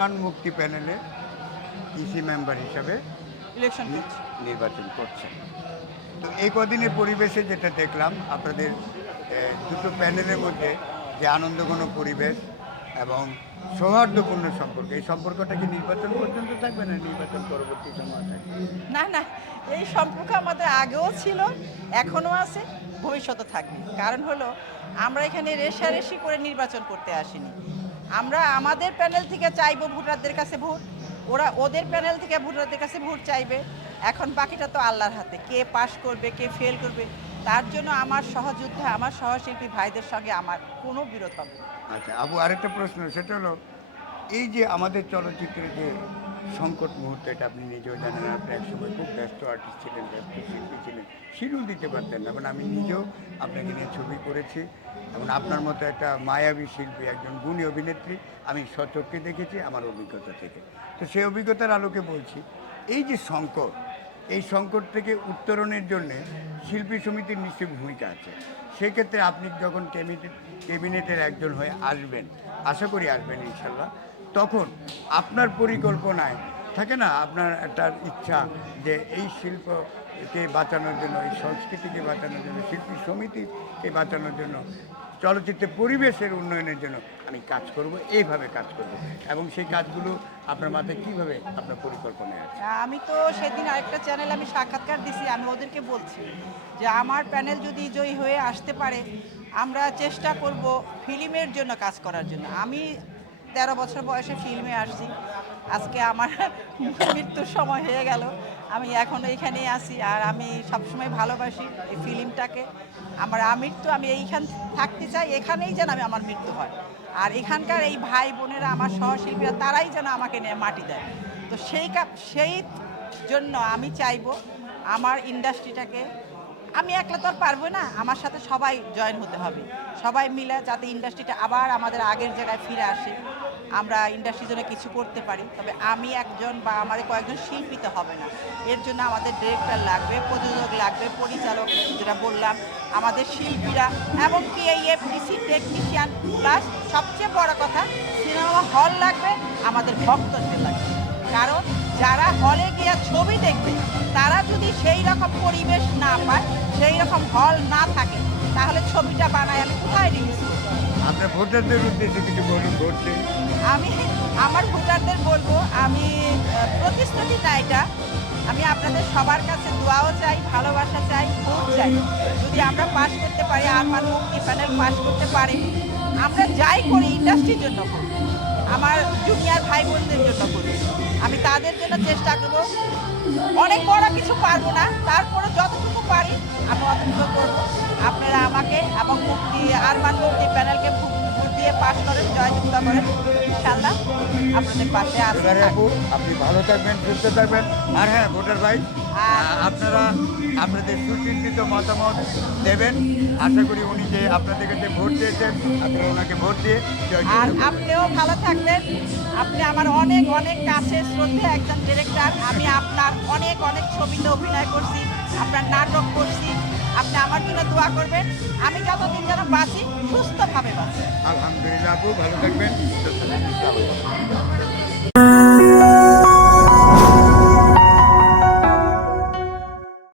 মুক্তি প্যানেলে EC member হিসাবে ইলেকশন করছি। নির্বাচন করছেন। তো এই কদিনের পরিবেশে যেটা দেখলাম আপনাদের দুটো প্যানেলের মধ্যে যে আনন্দঘন পরিবেশ এবং সৌহার্দ্যপূর্ণ সম্পর্ক, এই সম্পর্কটা কি নির্বাচন পর্যন্ত থাকবে না নির্বাচন পরবর্তী সময় থাকবে? না না, এই সম্পর্ক আমাদের আগেও ছিল, এখনও আছে, ভবিষ্যতে থাকবে। কারণ হলো আমরা এখানে রেষারেষি করে নির্বাচন করতে আসিনি। আমরা আমাদের প্যানেল থেকে চাইবো ভোটারদের কাছে ভোট, ওরা ওদের প্যানেল থেকে ভোটারদের কাছে ভোট চাইবে। এখন বাকিটা তো আল্লাহর হাতে, কে পাশ করবে কে ফেল করবে। তার জন্য আমার সহযোদ্ধা আমার সহশিল্পী ভাইদের সঙ্গে আমার কোনো বিরোধ হবে না। আচ্ছা আবু, আরেকটা প্রশ্ন, সেটা হলো এই যে আমাদের চলচ্চিত্রে যে সংকট মুহূর্ত, এটা আপনি নিজেও জানেন, আপনি একসময় খুব ব্যস্ত আর্টিস্ট ছিলেন, ব্যস্ত শিল্পী ছিলেন, শিডিউল দিতে পারতেন না। এবং আমি নিজেও আপনাকে নিয়ে ছবি করেছি এবং আপনার মতো একটা মায়াবী শিল্পী, একজন গুণী অভিনেত্রী আমি সচক্ষে দেখেছি আমার অভিজ্ঞতা থেকে। তো সেই অভিজ্ঞতার আলোকে বলছি, এই যে সংকট, এই সংকট থেকে উত্তরণের জন্যে শিল্পী সমিতির নিশ্চয়ই ভূমিকা আছে। সেক্ষেত্রে আপনি যখন ক্যাবিনেটের একজন হয়ে আসবেন, আশা করি আসবেন ইনশাল্লাহ, তখন আপনার পরিকল্পনায় থাকে না আপনার একটা ইচ্ছা যে এই শিল্পকে বাঁচানোর জন্য, এই সংস্কৃতিকে বাঁচানোর জন্য, শিল্পী সমিতিকে বাঁচানোর জন্য, চলচ্চিত্রের পরিবেশের উন্নয়নের জন্য আমি কাজ করব, এইভাবে কাজ করব, এবং সেই কাজগুলো আপনার মাথায় কীভাবে আপনার পরিকল্পনায় আছে? আমি তো সেদিন আরেকটা চ্যানেল আমি সাক্ষাৎকার দিছি, আমি ওদেরকে বলছি যে আমার প্যানেল যদি জয়ী হয়ে আসতে পারে আমরা চেষ্টা করব ফিল্মের জন্য কাজ করার জন্য। আমি 13 বছর বয়সে ফিল্মে আসছি, আজকে আমার মৃত্যুর সময় হয়ে গেল, আমি এখন এইখানেই আছি। আর আমি সবসময় ভালোবাসি এই ফিল্মটাকে। আমার মৃত্যু, আমি এইখান থাকতে চাই, এখানেই যেন আমার মৃত্যু হয়। আর এখানকার এই ভাই বোনেরা আমার সহশিল্পীরা তারাই যেন আমাকে নিয়ে মাটি দেয়। তো সেই জন্য আমি চাইবো আমার ইন্ডাস্ট্রিটাকে, আমি একলা তো আর পারবো না, আমার সাথে সবাই জয়েন হতে হবে, সবাই মিলে যাতে ইন্ডাস্ট্রিটা আবার আমাদের আগের জায়গায় ফিরে আসে, আমরা ইন্ডাস্ট্রির জন্য কিছু করতে পারি। তবে আমি একজন বা আমার কয়েকজন শিল্পী তো হবে না, এর জন্য আমাদের ডিরেক্টর লাগবে, প্রযোজক লাগবে, পরিচালক, যেটা বললাম, আমাদের শিল্পীরা, এবং কি এই এফডিসি টেকনিশিয়ান, প্লাস সবচেয়ে বড় কথা সিনেমা হল লাগবে, আমাদের ভক্তদের লাগবে। কারণ যারা হলে গিয়ে ছবি দেখবে তারা যদি সেই রকম পরিবেশ না পায়, সেই রকম হল না থাকে, তাহলে ছবিটা বানায় আমি কোথায় রিলিজ করব? আপনার ভোটারদের উদ্দেশ্যে কিছু বলুন, ভোটে আমি আমার ভোটারদের বলবো, আমি প্রতিশ্রুতি না এটা, আমি আপনাদের সবার কাছে দোয়াও চাই, ভালোবাসা চাই, ভোট চাই। যদি আমরা পাশ করতে পারি, আমার মুক্তি প্যানেল পাশ করতে পারি, আমরা যাই করি ইন্ডাস্ট্রির জন্য করি, আমার জুনিয়র ভাই বোনদের জন্য করি, আমি তাদের জন্য চেষ্টা করব। অনেক বড় কিছু পারবো না, তারপরে যতটুকু পারি আমি অতটুকু করবো। আপনারা আমাকে এবং আরমান মুক্তি প্যানেলকে ভোট দিয়ে পাশ করেন, জয়যুক্ত করেন, ইনশাল্লাহ আপনাদের পাশে আসবেন। আপনি ভালো থাকবেন, সুস্থ থাকবেন। আর হ্যাঁ ভোটার ভাই, আপনারা আপনাদের সুচিন্তিত মতামত দেবেন। আশা করি উনি যে আপনাদের কাছে ভোট দিয়েছেন, আপনারা ওনাকে ভোট দিয়ে আর আপনিও ভালো থাকবেন। আপনি আমার অনেক অনেক কাছে শ্রদ্ধে একজন ডিরেক্টর, আমি আপনার অনেক অনেক ছবিতে অভিনয় করছি, আপনার নাটক করছি, আপনি আমার জন্য দোয়া করবেন, আমি যতদিন যেন বাঁচি, সুস্থভাবে বাঁচি। আলহামদুলিল্লাহ আপু, ভালো থাকবেন, সুস্থ থাকবেন।